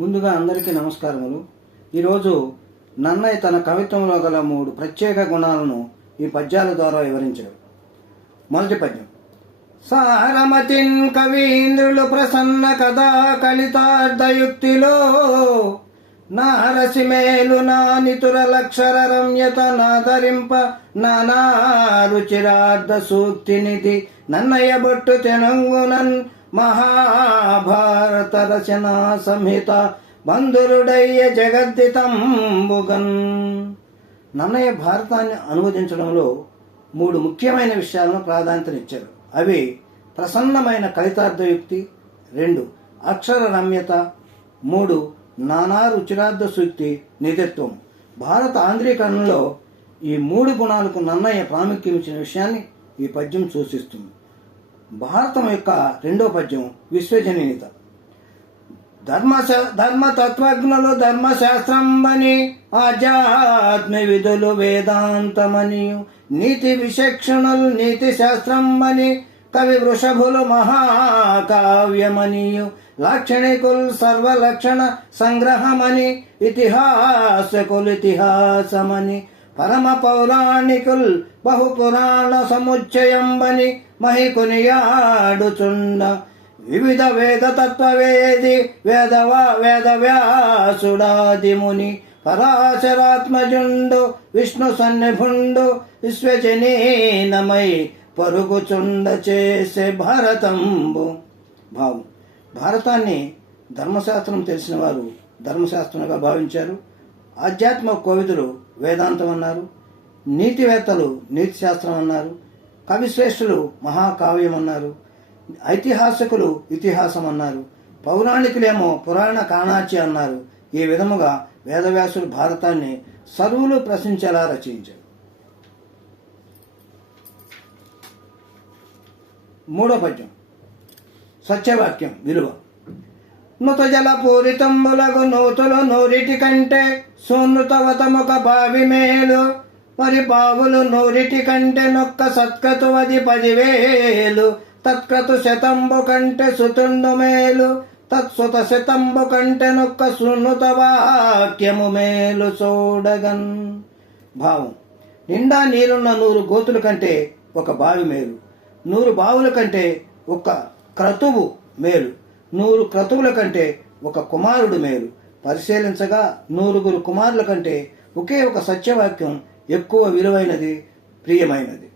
ముందుగా అందరికీ నమస్కారములు. ఈరోజు నన్నయ్య తన కవిత్వంలో గల 3 ప్రత్యేక గుణాలను ఈ పద్యాల ద్వారా వివరించారు. మొదటి పద్యం. సారమతిన్ కవీంద్రులు ప్రసన్న కదా కలితార్థయుక్తిలో నారసిమేలు నానితుర లక్షర రమ్యత నాదరింప నానా రుచిరార్థ సూక్తినిధి నన్నయ్య బొట్టు తెనంగునన్ మహాభారత రచనా సంహిత బంధురుడయ్య జగద్దితంబుగన్. నన్నయ్య భారతాన్ని అనువదించడంలో 3 ముఖ్యమైన విషయాలను ప్రాధాన్యతనిచ్చారు. అవి ప్రసన్నమైన కలితార్థయుక్తి, 2 అక్షర రమ్యత, 3 నానా రుచిరార్థ సూక్తి నిధిత్వం. భారత ఆంధ్రీకరణలో ఈ 3 గుణాలకు నన్నయ్య ప్రాముఖ్యం ఇచ్చిన విషయాన్ని ఈ పద్యం సూచిస్తుంది. భారతం యొక్క 2వ పద్యం విశ్వజనీయత. ధర్మతత్వజ్ఞులు ధర్మశాస్త్రంబని ఆధ్యాత్మ విధులు వేదాంతమని నీతి విచక్షణులు నీతి శాస్త్రంబని కవి వృషభులు మహాకావ్యమనియు లాక్షణికులు సర్వలక్షణ సంగ్రహమని ఇతిహాసకులు ఇతిహాసమని పరమ పౌరాణికుల్ బహుపురాణ సముచ్చయంబని మహికొనియాడుచుండ వివిధ వేద తత్వవేది వేదవ్యాసుడాదిముని పరాశరాత్మజుండు విష్ణు సన్నిభుండు విశ్వజనీనమై పరుగుచుండ చేసే భారతంబు. భావం. భారతాన్ని ధర్మశాస్త్రం తెలిసిన వారు ధర్మశాస్త్రంగా భావించారు. ఆధ్యాత్మ కోవిదులు వేదాంతం అన్నారు, నీతివేత్తలు నీతి శాస్త్రం అన్నారు, కవిశ్రేష్ఠులు మహాకావ్యం అన్నారు, ఐతిహాసికులు ఇతిహాసం అన్నారు, పౌరాణికులేమో పురాణ కాణాచి అన్నారు. ఈ విధముగా వేదవ్యాసుడు భారతాన్ని సర్వులు ప్రశంసేలా రచించారు. 3వ పద్యం. సత్యవాక్యం విలువ. నుత జల పూరితంబులకు నూతులు నూరిటి కంటే సూనృతవతముక బావి మేలు మరి బావులు నూరిటి కంటే నొక్క సత్క్రతువది 10,000 తత్క్రతు శతంబు కంటే సుతుండు మేలు తత్సుత శతంబు కంటే నొక్క సునృత వాక్యము మేలు చూడగన్. భావం. నిండా నీరున్న 100 గోతుల కంటే ఒక బావి మేలు, 100 బావుల కంటే ఒక క్రతువు మేలు, 100 క్రతువుల కంటే ఒక కుమారుడు మేలు. పరిశీలించగా 100 కుమారుల కంటే ఒకే ఒక సత్యవాక్యం ఎక్కువ విలువైనది, ప్రియమైనది.